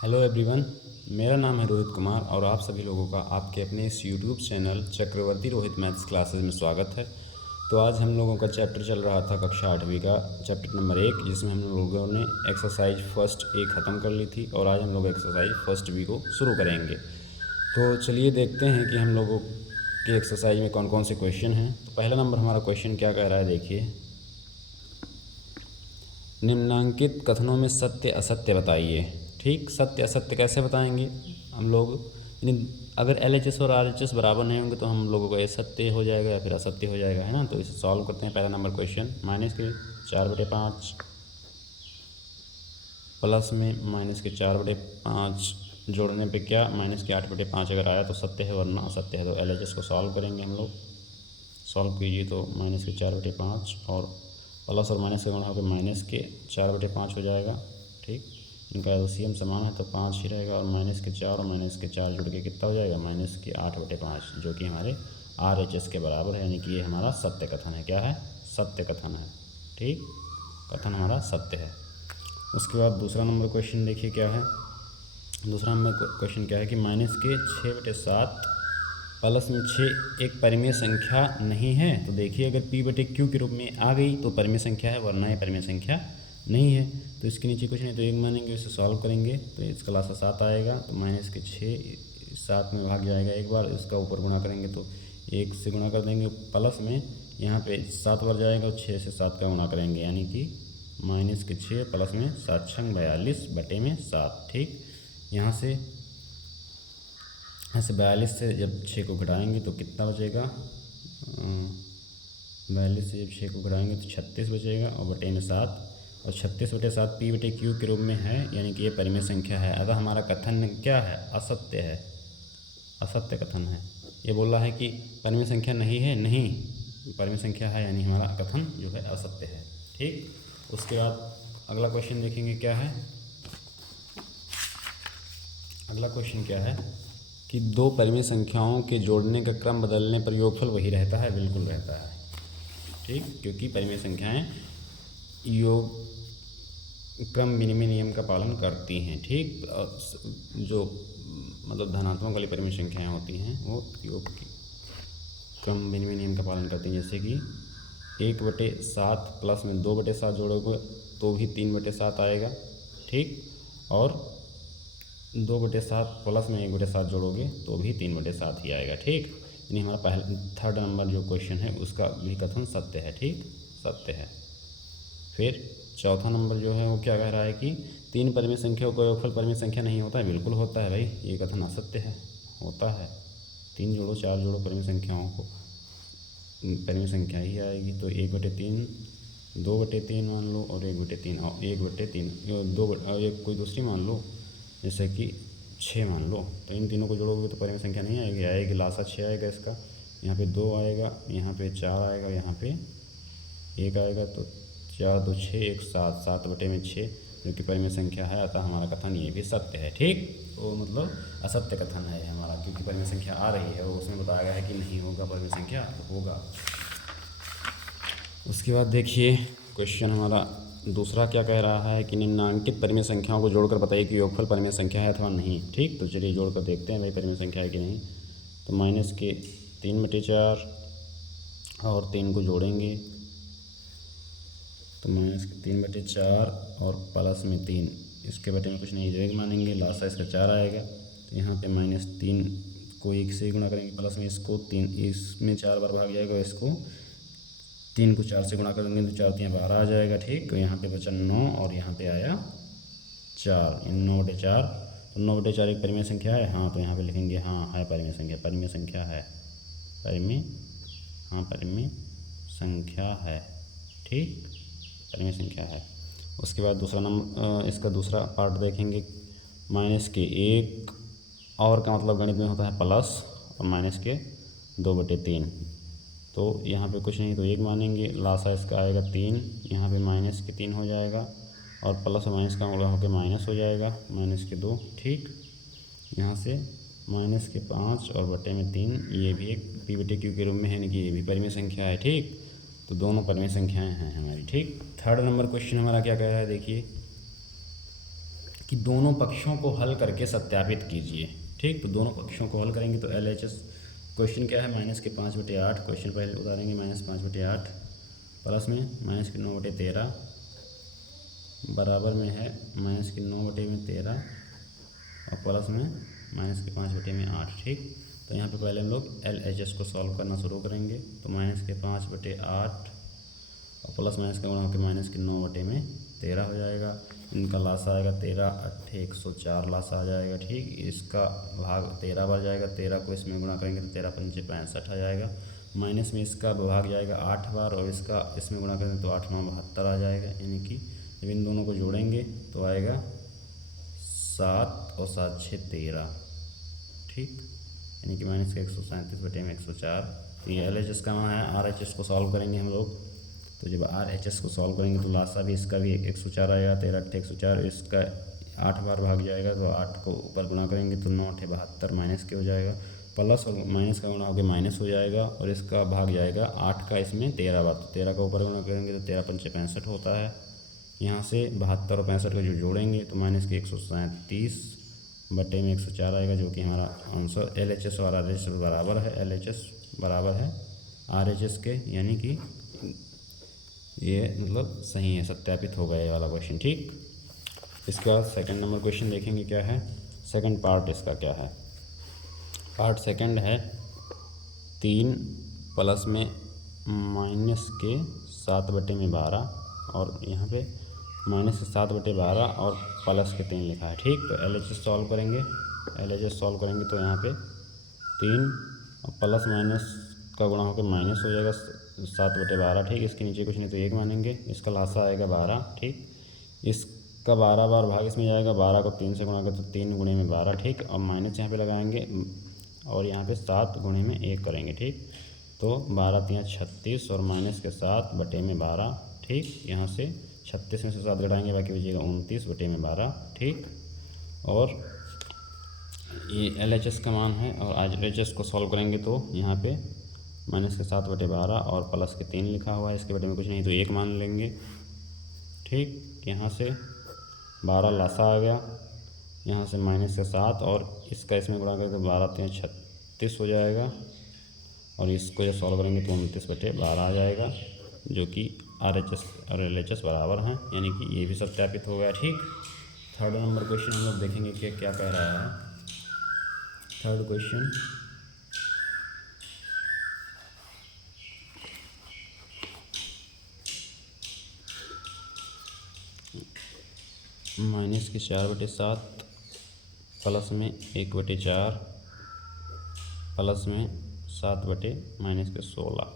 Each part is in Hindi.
हेलो एवरीवन, मेरा नाम है रोहित कुमार और आप सभी लोगों का आपके अपने इस यूट्यूब चैनल चक्रवर्ती रोहित मैथ्स क्लासेस में स्वागत है। तो आज हम लोगों का चैप्टर चल रहा था कक्षा 8वीं का चैप्टर नंबर 1, जिसमें हम लोगों ने एक्सरसाइज फर्स्ट ए ख़त्म कर ली थी और आज हम लोग एक्सरसाइज फर्स्ट बी को शुरू करेंगे। तो चलिए देखते हैं कि हम लोगों के एक्सरसाइज में कौन कौन से क्वेश्चन हैं। तो पहला नंबर हमारा क्वेश्चन क्या कह रहा है, देखिए। निम्नांकित कथनों में सत्य असत्य बताइए। ठीक, सत्य असत्य कैसे बताएंगे हम लोग, यानी अगर LHS और RHS बराबर नहीं होंगे तो हम लोगों को ये सत्य हो जाएगा या फिर असत्य हो जाएगा, है ना। तो इसे सॉल्व करते हैं। पहला नंबर क्वेश्चन, -4/5 प्लस में -4/5 जोड़ने पे क्या -8/5 अगर आया तो सत्य है वरना असत्य है। तो LHS को सॉल्व करेंगे हम लोग। सॉल्व कीजिए तो -4/5 और प्लस और माइनस का गुणा होकर -4/5 हो जाएगा। ठीक, इनका एलसीएम समान है तो 5 ही रहेगा और -4 और -4 जुड़ के कितना हो जाएगा -8/5, जो कि हमारे RHS के बराबर है, यानी कि ये हमारा सत्य कथन है। क्या है? सत्य कथन है। ठीक, कथन हमारा सत्य है। उसके बाद दूसरा नंबर क्वेश्चन देखिए क्या है। दूसरा नंबर क्वेश्चन क्या है कि -6/7 प्लस में 6 एक परिमेय संख्या नहीं है। तो देखिए, अगर P/Q के रूप में आ गई तो परिमेय संख्या है, वरना ये परिमेय संख्या नहीं है। तो इसके नीचे कुछ नहीं तो 1 मानेंगे, इसे सॉल्व करेंगे तो इसका लासा 7 आएगा। तो -6 7 में भाग जाएगा एक बार, इसका ऊपर गुणा करेंगे तो 1 से गुणा कर देंगे, प्लस में यहाँ पे 7 बार जाएगा और 6 से 7 का गुणा करेंगे, यानी कि -6 प्लस में 7×42/7। ठीक, यहाँ से 42 से जब 6 को घटाएंगे तो कितना बचेगा, 42 से जब 6 को घटाएंगे तो 36 बचेगा और बटे में 7, और 36/7 P/Q के रूप में है, यानी कि ये परिमेय संख्या है। अतः हमारा कथन क्या है? असत्य है, असत्य कथन है। ये बोल रहा है कि परिमेय संख्या नहीं है, नहीं, परिमेय संख्या है, यानी हमारा कथन जो है असत्य है। ठीक, उसके बाद अगला क्वेश्चन देखेंगे क्या है। अगला क्वेश्चन क्या है कि दो परिमेय संख्याओं के जोड़ने का क्रम बदलने पर योगफल वही रहता है। बिल्कुल रहता है। ठीक, क्योंकि परिमेय संख्याएं योग क्रम विनिमय नियम का पालन करती हैं। ठीक, जो मतलब धनात्मक वाली परिमेय संख्याएं होती हैं वो योग की क्रम विनिमय नियम का पालन करती हैं। जैसे कि 1/7 प्लस में 2/7 जोड़ोगे तो भी 3/7 आएगा। ठीक, और 2/7 प्लस में 1/7 जोड़ोगे तो भी 3/7 ही आएगा। ठीक, यानी हमारा पहला थर्ड नंबर जो क्वेश्चन है उसका भी कथन सत्य है। ठीक, सत्य है। फिर चौथा नंबर जो है वो क्या कह रहा है कि 3 परिमेय संख्याओं का योगफल परिमेय संख्या नहीं होता है। बिल्कुल होता है भाई, ये कथन असत्य है, होता है। 3 जोड़ो 4 जोड़ो परिमेय संख्याओं को, परिमेय संख्या ही आएगी। तो 1/3 2/3 मान लो और 1/3 और 1/3 2 एक कोई दूसरी मान लो, जैसे कि 6 मान लो। तो इन तीनों को जोड़ोगे तो परिमेय संख्या नहीं आएगी, आएगी लासा 6 आएगा इसका। यहाँ पे 2 आएगा, यहाँ पे 4 आएगा, यहाँ पे 1 आएगा। तो 4 2 6 1 7 7/6 जो कि परिमेय संख्या है। अतः हमारा कथन ये भी सत्य है। ठीक, तो मतलब असत्य कथन है हमारा, क्योंकि परिमेय संख्या आ रही है, वो उसमें बताया गया है कि नहीं होगा परिमेय संख्या, तो होगा। उसके बाद देखिए क्वेश्चन हमारा दूसरा क्या कह रहा है कि निम्नांकित परिमेय संख्याओं को जोड़कर बताइए कि योगफल परिमेय संख्या है अथवा नहीं। ठीक, तो चलिए जोड़कर देखते हैं भाई परिमेय संख्या है कि नहीं। तो -3/4 और 3 को जोड़ेंगे तो -3/4 और प्लस में 3, इसके बटे में कुछ नहीं, 1 मानेंगे, लासा इसका 4 आएगा। तो यहाँ पे -3 को 1 से गुणा करेंगे, प्लस में इसको 3, इसमें 4 बार भाग जाएगा, इसको 3 को 4 से गुणा करेंगे तो 4 3 12 आ जाएगा। ठीक, तो यहाँ पे बचा 9 और यहाँ पे आया 4, 9/4। तो 9/4 एक परिमेय संख्या है। हाँ, तो यहाँ पे लिखेंगे हाँ है परिमेय संख्या, परिमेय संख्या है, परिमेय, हाँ परिमेय संख्या है। ठीक, परिमेय संख्या है। उसके बाद दूसरा नंबर, इसका दूसरा पार्ट देखेंगे। -1 और का मतलब गणित में होता है प्लस, और -2/3। तो यहाँ पे कुछ नहीं तो 1 मानेंगे, लासा इसका आएगा 3, यहाँ पे -3 हो जाएगा और प्लस और माइनस का गुणा होकर माइनस हो जाएगा, -2। ठीक, यहाँ से -5 और बटे में 3, ये भी एक P/Q के रूप में है, यानी कि ये भी परिमेय संख्या है। ठीक, तो दोनों परिमेय संख्याएं हैं हमारी। ठीक, थर्ड नंबर क्वेश्चन हमारा क्या कह रहा है, देखिए कि दोनों पक्षों को हल करके सत्यापित कीजिए। ठीक, तो दोनों पक्षों को हल करेंगे तो LHS क्वेश्चन क्या है, -5/8। क्वेश्चन पहले उतारेंगे, -5/8 प्लस में -9/13 बराबर में है -9/13 और प्लस में -5/8। ठीक, तो यहाँ पे पहले हम लोग LHS को सॉल्व करना शुरू करेंगे। तो -5/8 और प्लस माइनस का गुणा होकर -9/13 हो जाएगा। इनका लासा आएगा 13 8 104 लासा आ जाएगा। ठीक, इसका भाग 13 बार जाएगा, 13 को इसमें गुणा करेंगे तो 13 पंचे 65 आ जाएगा। माइनस में इसका भाग जाएगा 8 बार और इसका इसमें गुणा करेंगे तो 8 9 72 आ जाएगा। यानी कि जब इन दोनों को जोड़ेंगे तो आएगा 7 और 7 6 13। ठीक, यानी कि -137/104। तो ये LHS का मान है। RHS को सॉल्व करेंगे हम लोग। तो जब RHS को सॉल्व करेंगे तो लासा भी इसका भी 104 आएगा, 13 8 104। इसका 8 बार भाग जाएगा तो 8 को ऊपर गुणा करेंगे तो 9 8 72 माइनस के हो जाएगा। प्लस और माइनस का गुणा होकर माइनस हो जाएगा और इसका भाग जाएगा 8 का इसमें 13 बार। तो 13 का ऊपर गुणा करेंगे तो 13 पंचे 65 होता है। यहाँ से 72 और 65 को जो जोड़ेंगे तो -137/104 आएगा, जो कि हमारा आंसर। LHS और RHS बराबर है, LHS बराबर है RHS के, यानी कि ये मतलब सही है, सत्यापित हो गया ये वाला क्वेश्चन। ठीक, इसके बाद सेकंड नंबर क्वेश्चन देखेंगे क्या है। सेकंड पार्ट इसका क्या है, पार्ट सेकंड है 3 प्लस में -7/12 और यहाँ पे -7/12 और प्लस के 3 लिखा है। ठीक, तो LHS सॉल्व करेंगे। LHS सॉल्व करेंगे तो यहाँ पे 3 और प्लस माइनस का गुणा होकर माइनस हो जाएगा 7/12। ठीक, इसके नीचे कुछ नहीं तो 1 मानेंगे। इसका लासा आएगा 12। ठीक, इसका 12 बार भाग इसमें जाएगा, 12 को 3 से गुणा कर तो 3 गुणे में 12। ठीक, और माइनस यहाँ पे लगाएंगे और यहाँ पे 7 गुणे में 1 करेंगे। ठीक, तो 12 3 36 और माइनस के 7/12। ठीक, यहाँ से 36 में से 7 घटाएंगे, बाकी बचेगा 29/12। ठीक, और ये LHS का मान है और आज LHS को सॉल्व करेंगे तो यहाँ पे -7/12 और प्लस के 3 लिखा हुआ है। इसके बटे में कुछ नहीं तो 1 मान लेंगे। ठीक, यहाँ से 12 लासा आ गया, यहाँ से -7 और इसका इसमें गुणा करें तो 12 3 36 हो जाएगा और इसको जब सॉल्व करेंगे तो 29/12 आ जाएगा, जो कि RHS और LHS बराबर हैं, यानी कि ये भी सत्यापित हो गया। ठीक, थर्ड नंबर क्वेश्चन हम लोग देखेंगे कि क्या कह रहा है। थर्ड क्वेश्चन -4/7 प्लस में 1/4 प्लस में 7/-16।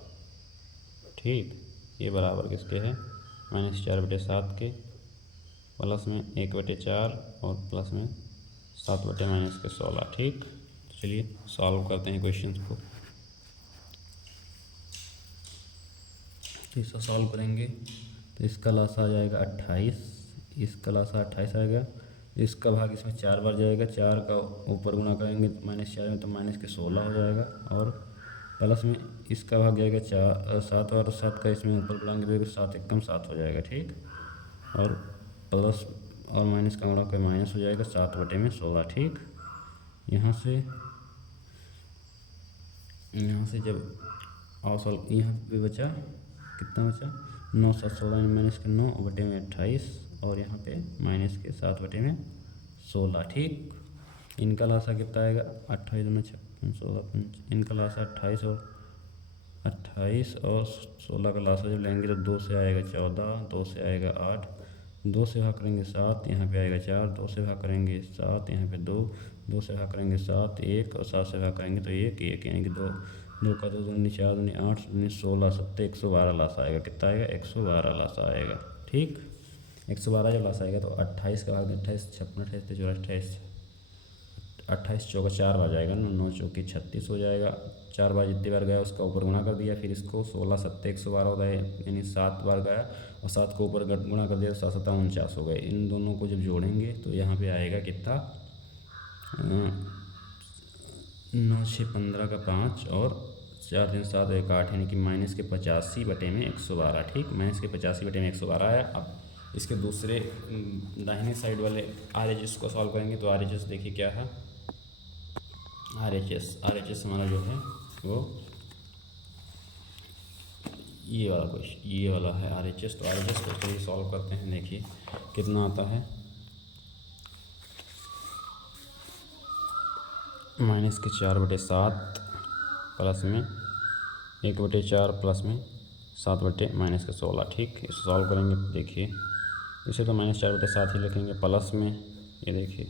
ठीक, ये बराबर किसके है, -4/7 के प्लस में 1/4 और प्लस में 7/-16। ठीक, तो चलिए सॉल्व करते हैं क्वेश्चन को। तो इसको सॉल्व करेंगे तो इसका लासा आ जाएगा 28, इसका लासा 28 आएगा। इसका भाग इसमें 4 बार जाएगा, 4 का ऊपर गुणा करेंगे -4 में तो -16 हो जाएगा और प्लस में इसका भाग जाएगा 7 और 7 का इसमें ऊपर बढ़ाएंगे तो 7 एकम 7 हो जाएगा। ठीक, और प्लस और माइनस का गुणा कर माइनस हो जाएगा 7/16। ठीक, यहाँ से जब और सॉल्व यहाँ पे बचा कितना बचा 9 7 16 माइनस के 9/28 और यहाँ पे माइनस के 7/16। ठीक, इनका लासा कितना आएगा 28 2 56 16 5। इनका लासा 28 और 16 का लासा जब लेंगे तो 2 से आएगा 14, 2 से आएगा 8, 2 से भाग करेंगे 7, यहाँ पे आएगा 4, 2 से भाग करेंगे 7, यहाँ पे 2, 2 से भाग करेंगे 7 1 और 7 से भाग करेंगे तो 1 1, यानी कि 2 का 2 दूनी 4 दूनी 8 दूनी 16 7 112 लासा आएगा। कितना आएगा 112 लासा आएगा। ठीक, 112 जब लासा आएगा तो 28 का भाग 28 56 28 24 28 चौका 4 बार जाएगा, 9 चौके 36 हो जाएगा। 4 बार जितनी बार गया उसका ऊपर गुणा कर दिया, फिर इसको 16 7 112 हो गए, यानी 7 बार गया और 7 को ऊपर गुणा कर दिया तो 7 7 49 हो गए। इन दोनों को जब जोड़ेंगे तो यहाँ पे आएगा कितना 9 6 15 का 5 और 4 3 7 1 8, यानी कि -85/112। ठीक, -85/112 आया। अब इसके दूसरे दाहिने साइड वाले आर एच एस को सॉल्व करेंगे तो आर एच एस देखिए क्या है, आर एच एस हमारा जो है वो ये वाला क्वेश्चन, ये वाला है आर एच एस। तो आर एच एस को चलिए सॉल्व करते हैं। देखिए कितना आता है, -4/7 प्लस में 1/4 प्लस में 7/-16। ठीक, इसे सॉल्व करेंगे तो देखिए इसे तो -4/7 ही लिखेंगे, प्लस में ये देखिए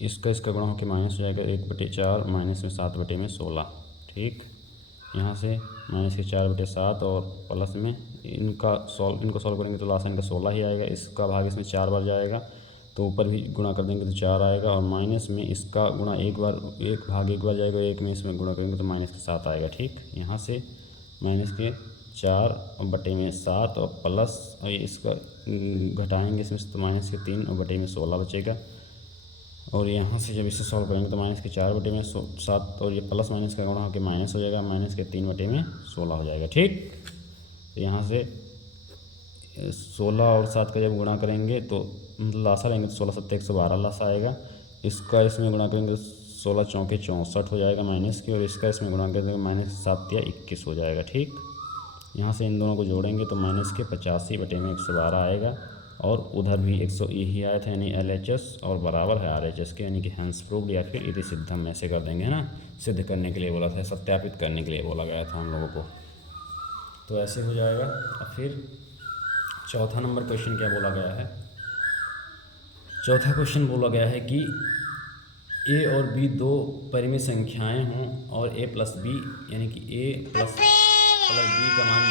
इसका गुणा होकर माइनस हो जाएगा 1/4 माइनस में 7/16। ठीक, यहाँ से -4/7 और प्लस में इनको सॉल्व करेंगे तो लास्ट इनका 16 ही आएगा। इसका भाग इसमें 4 बार जाएगा तो ऊपर भी गुणा कर देंगे तो 4 आएगा, और माइनस में इसका गुणा एक बार जाएगा, एक में इसमें गुणा करेंगे तो -7 आएगा। ठीक, यहाँ से -4/7 और प्लस और इसका घटाएंगे इसमें तो -3/16 बचेगा। और यहाँ से जब इसे सॉल्व करेंगे तो -4/7 और ये प्लस माइनस का गुणा होकर माइनस हो जाएगा, -3/16 हो जाएगा। ठीक, तो यहाँ से 16 और 7 का जब गुणा करेंगे तो मतलब लासा लेंगे तो 16 7 112 लासा आएगा। इसका इसमें गुणा करेंगे तो 16 चौके 64 हो जाएगा माइनस की, और इसका इसमें गुणा करेंगे -7 या 21 हो जाएगा। ठीक, यहाँ से इन दोनों को जोड़ेंगे तो -85/112 आएगा, और उधर भी 100 यही आया था यानी LHS और बराबर है RHS के, यानी कि हैंस प्रूव्ड या फिर इति सिद्धम ऐसे कर देंगे, है ना। सिद्ध करने के लिए बोला था, सत्यापित करने के लिए बोला गया था हम लोगों को, तो ऐसे हो जाएगा। अब फिर चौथा नंबर क्वेश्चन क्या बोला गया है, चौथा क्वेश्चन बोला गया है कि A और B दो परिमेय संख्याएं हों और A प्लस B यानी कि A प्लस B का मान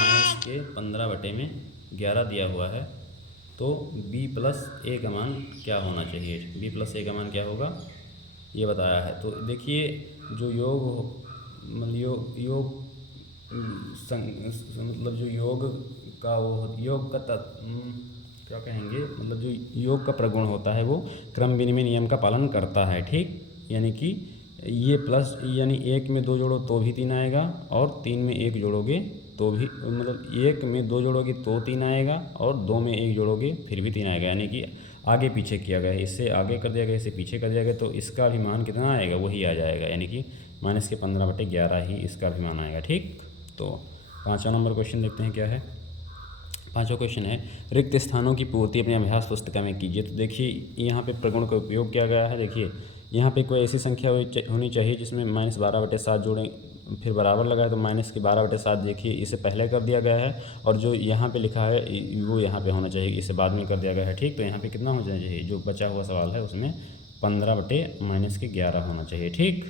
-15/11 दिया हुआ है, तो B प्लस A का मान क्या होना चाहिए, B प्लस A का मान क्या होगा ये बताया है। तो देखिए जो मतलब जो योग का क्या कहेंगे, मतलब जो योग का प्रगुण होता है वो क्रम विनिमय नियम का पालन करता है। ठीक, यानी कि ये प्लस यानी 1 में 2 जोड़ो तो भी 3 आएगा, और 3 में 1 जोड़ोगे तो भी, मतलब 1 में 2 जोड़ोगे तो 3 आएगा, और 2 में 1 जोड़ोगे फिर भी 3 आएगा, यानी कि आगे पीछे किया गया है, इससे आगे कर दिया गया, इससे पीछे कर दिया गया, तो इसका भी मान कितना आएगा वही आ जाएगा, यानी कि -15/11 ही इसका भी मान आएगा। ठीक, तो 5वां नंबर क्वेश्चन देखते हैं क्या है। 5वां क्वेश्चन है रिक्त स्थानों की पूर्ति अपनी अभ्यास पुस्तिका में कीजिए। तो देखिए यहाँ पे प्रगुण का उपयोग किया गया है। देखिए यहाँ पे कोई ऐसी संख्या होनी चाहिए जिसमें -12/7 जोड़ें फिर बराबर लगाए, तो -12/7 देखिए इसे पहले कर दिया गया है, और जो यहाँ पे लिखा है वो यहाँ पे होना चाहिए, इसे बाद में कर दिया गया है। ठीक, तो यहाँ पे कितना होना चाहिए, जो बचा हुआ सवाल है उसमें 15/-11 होना चाहिए। ठीक,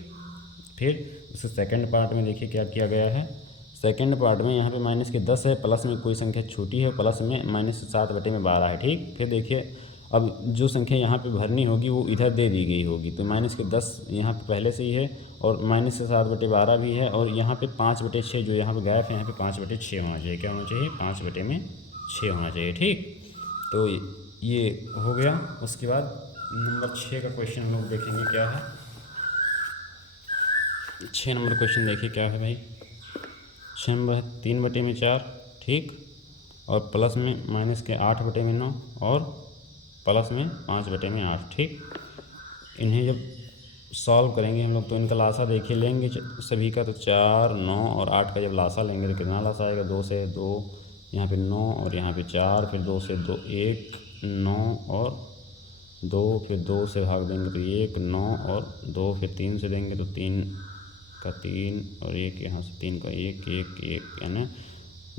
फिर उसके सेकंड पार्ट में देखिए क्या किया गया है। सेकंड पार्ट में यहाँ पे -10 है, प्लस में कोई संख्या छोटी है, प्लस में -7/12 है। ठीक, फिर देखिए अब जो संख्या यहाँ पे भरनी होगी वो इधर दे दी गई होगी, तो -10 यहाँ पे पहले से ही है, और -7/12 भी है, और यहाँ पे 5/6 जो यहाँ पे गैप है, यहाँ पे 5/6 होना चाहिए। क्या होना चाहिए, 5/6 होना चाहिए। ठीक, तो ये हो गया। उसके बाद नंबर 6 का क्वेश्चन हम लोग देखेंगे क्या है। 6 नंबर क्वेश्चन देखिए क्या है भाई। 6 नंबर 3/4। ठीक, और प्लस में -8/9 और प्लस में 5/8। ठीक, इन्हें जब सॉल्व करेंगे हम लोग तो इनका लासा देखिए लेंगे सभी का, तो 4, 9 और 8 का जब लासा लेंगे तो कितना लासा आएगा, 2 से 2 यहाँ पे 9 और यहाँ पे 4, फिर 2 से 2 1 9 और 2, फिर 2 से भाग देंगे तो 1 9 और 2, फिर 3 से देंगे तो 3 का 3 और 1 यहाँ से 3 का 1 1 1, यानी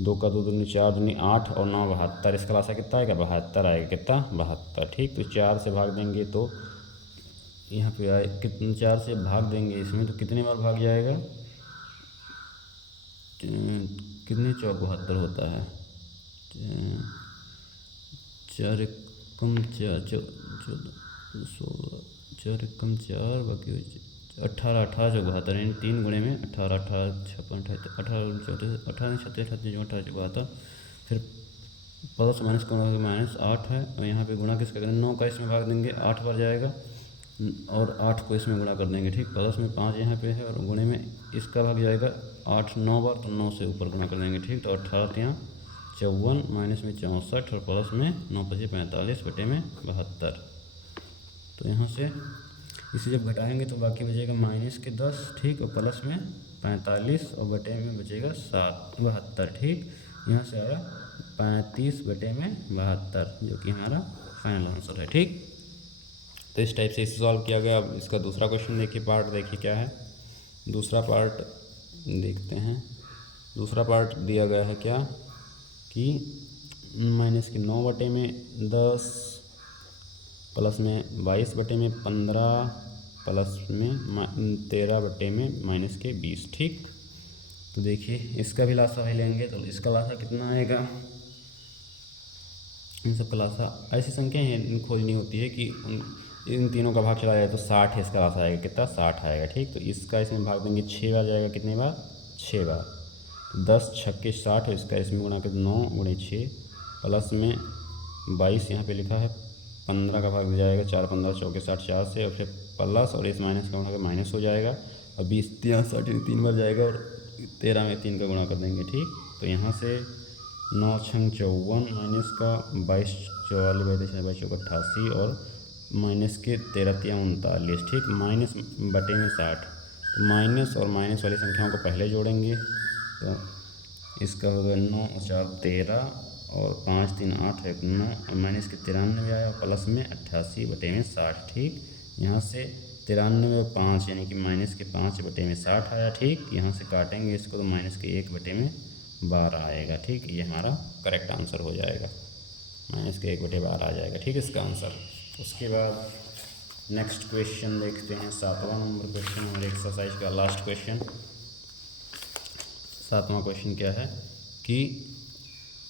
2 का 2 दूनी 4 दूनी 8 और 9 72। इसका लासा कितना आएगा, 72 आएगा। कितना, 72। ठीक, तो 4 से भाग देंगे तो यहाँ पे आए कितने, 4 से भाग देंगे इसमें तो कितने बार भाग जाएगा, कितने चौक 72 होता है, 4 कम 4 14 16 4 कम 4 बाकी 18 18 चौक 72, यानी 3 गुणे में 18 18 56 18 34 18 36 38 18 72। फिर प्लस माइनस का -8 है, और यहाँ पे गुणा किसका करेंगे, 9 का इसमें भाग देंगे 8 बार जाएगा, और 8 को इसमें गुणा कर देंगे। ठीक, प्लस में 5 यहाँ पे है, और गुणे में इसका भाग जाएगा 8 9 बार, तो 9 से ऊपर गुणा कर देंगे। ठीक, तो 18 × 54 माइनस में 64 और प्लस में 9×5 = 45 बटे में 72। तो यहाँ से इसे जब घटाएंगे तो बाकी बचेगा -10, ठीक, और प्लस में 45 और बटे में बचेगा 72, ठीक। यहाँ से आया 35 बटे में 72, जो कि हमारा फाइनल आंसर है, ठीक। तो इस टाइप से इसे सॉल्व किया गया। अब इसका दूसरा क्वेश्चन देखिए, पार्ट देखिए क्या है। दूसरा पार्ट देखते हैं। दूसरा पार्ट दिया गया है क्या कि -9 बटे में 10 प्लस में 22 बटे में 15 प्लस में 13 बटे में -20, ठीक। तो देखिए इसका भी लासा वही लेंगे, तो इसका लासा कितना आएगा। इन सब का लासा, ऐसी संख्याएँ खोजनी होती है कि इन तीनों का भाग चला जाए तो 60 है, इसका लासा आएगा कितना, 60 आएगा, ठीक। तो इसका इसमें भाग देंगे 6 बार जाएगा, कितने बार, 6 बार। 10 छक्के 60 है, इसका इसमें गुणा कर 9 × 6 प्लस में 22 यहाँ पे लिखा है, 15 का भाग दिया जाएगा, 4 15 चौके 60, 4 से, और फिर प्लस और इस माइनस का गुणा कर माइनस हो जाएगा, और 20 यहाँ 60 3 बार जाएगा, और 13 में 3 का गुणा कर देंगे, ठीक। तो यहाँ से 9 × 54 माइनस का 22 44 22 चौके 88 और माइनस के 13 39, ठीक, माइनस बटे में 60। तो माइनस और माइनस वाली संख्याओं को पहले जोड़ेंगे, तो इसका होगा 9 × 4 13 और 5 3 8 1 9, और माइनस के 93 आया, प्लस में 88 बटे में 60, ठीक। यहाँ से 93 और 5 यानी कि माइनस के 5 बटे में 60 आया, ठीक। यहाँ से काटेंगे इसको तो माइनस के 1 बटे में 12 आएगा, ठीक। ये हमारा करेक्ट आंसर हो जाएगा, माइनस के 1 बटे 12 आ जाएगा, ठीक, इसका आंसर। उसके बाद नेक्स्ट क्वेश्चन देखते हैं, 7वां नंबर क्वेश्चन हमारे एक्सरसाइज का लास्ट क्वेश्चन। 7वां क्वेश्चन क्या है कि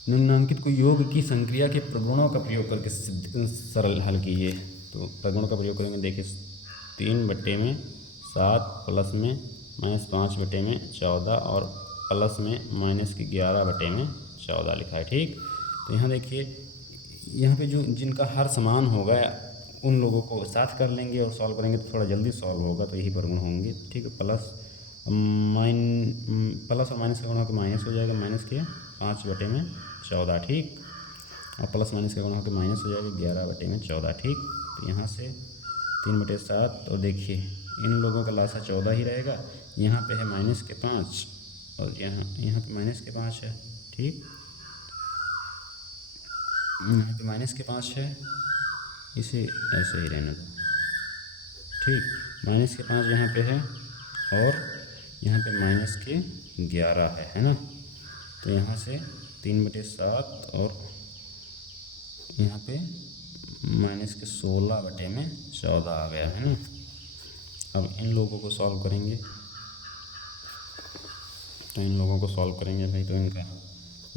निम्नांकित को योग की संक्रिया के प्रगुणों का प्रयोग करके सरल हल कीजिए। तो प्रगुणों का प्रयोग करेंगे, देखिए 3 बटे में 7 प्लस में -5 बटे में 14 और प्लस में -11 बटे में 14 लिखा है, ठीक। तो यहाँ देखिए, यहाँ पे जो जिनका हर समान होगा उन लोगों को साथ कर लेंगे और सॉल्व करेंगे तो थोड़ा जल्दी सॉल्व होगा, तो यही प्रगुण होंगे, ठीक है। प्लस और माइनस का गुणा होकर माइनस हो जाएगा, माइनस के 5 बटे में 14, ठीक, और प्लस माइनस का गुणा होकर माइनस हो जाएगा 11 बटे में 14, ठीक। तो यहाँ से 3 बटे 7, और देखिए इन लोगों का लासा 14 ही रहेगा। यहाँ पे है माइनस के 5 और यहाँ पे माइनस के 5 है, ठीक, यहाँ पे माइनस के 5 है, इसे ऐसे ही रहने दो, ठीक। माइनस के 5 यहाँ पे है और यहाँ पे माइनस के 11 है ना। तो यहाँ से 3 बटे 7 और यहाँ पे माइनस के 16 बटे में 14 आ गया है ना। अब इन लोगों को सॉल्व करेंगे, तो इन लोगों को सॉल्व करेंगे भाई, तो इनका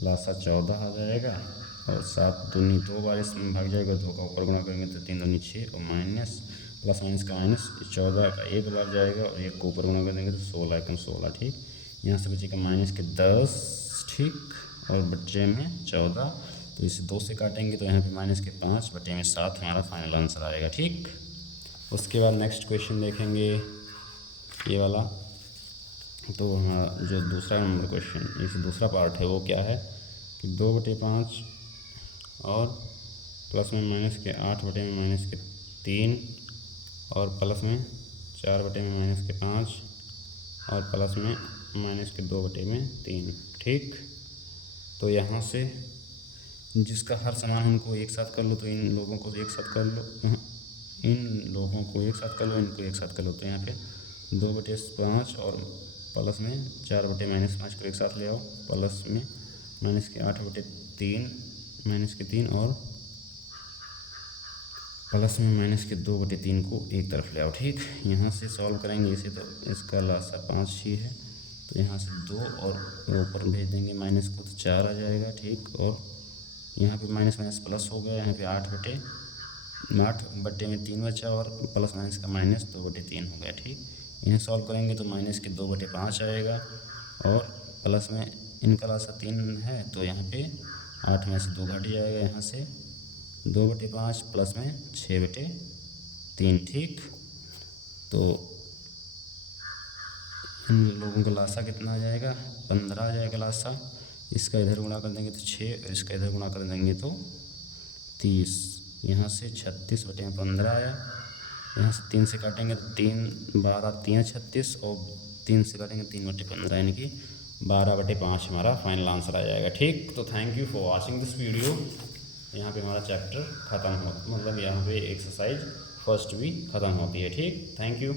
लासा 14 आ जाएगा और 7 दूनी 2 बार इसमें भाग जाएगा, 2 का ऊपर गुणा करेंगे तो 3 दूनी 6 और माइनस प्लस माइनस का माइनस 14 का 1 बार जाएगा और 1 को ऊपर गुणा कर देंगे तो 16 एकम 16, ठीक। यहाँ से बचेगा माइनस के 10, ठीक, और बचे में 14, तो इसे 2 से काटेंगे तो यहाँ पे माइनस के 5 बटे में 7 हमारा फाइनल आंसर आएगा, ठीक। उसके बाद नेक्स्ट क्वेश्चन देखेंगे ये वाला। तो हमारा जो दूसरा नंबर क्वेश्चन, इस दूसरा पार्ट है वो क्या है कि 2 बटे 5 और प्लस में माइनस के 8 बटे में माइनस के 3 और प्लस में 4 बटे में माइनस के 5 और प्लस में माइनस के 2 बटे में 3, ठीक। तो यहाँ से जिसका हर समान उनको एक साथ कर लो, तो इन लोगों को एक साथ कर लो, इन लोगों को एक साथ कर लो, इनको एक साथ कर लो। तो यहाँ पे 2 बटे 5 और प्लस में 4 बटे -5 को एक साथ ले आओ, प्लस में माइनस के 8 बटे 3 माइनस के 3 और प्लस में माइनस के 2 बटे 3 को एक तरफ ले आओ, ठीक। यहाँ से सॉल्व करेंगे इसे, तो इसका लासा 5 ही है, तो यहाँ से 2 और ऊपर भेज देंगे माइनस को तो 4 आ जाएगा, ठीक। और यहाँ पे माइनस माइनस प्लस हो गया, यहाँ पे 8 बटे में 3 बचा और प्लस माइनस का माइनस 2 बटे 3 हो गया, ठीक। इन्हें सॉल्व करेंगे तो माइनस के 2 बटे 5 आएगा और प्लस में इनका लासा 3 है, तो यहाँ पे 8 में से 2 घट जाएगा, यहाँ से 2 बटे 5 प्लस में 6 बटे 3, ठीक। तो इन लोगों का लासा कितना आ जाएगा, 15 आ जाएगा लासा। इसका इधर गुणा कर देंगे तो 6 और इसका इधर गुणा कर देंगे तो 30। यहाँ से 36/15 आया। यहाँ से 3 से काटेंगे तो 3 12 3 36 और 3 से काटेंगे 3/15 यानी कि 12/5 हमारा फाइनल आंसर आ जाएगा। ठीक, तो thank you for watching this video. यहाँ पे हमारा चैप्टर ख़त्म हो, मतलब यहाँ पे एक्सरसाइज फर्स्ट भी ख़त्म होती है। ठीक, थैंक यू।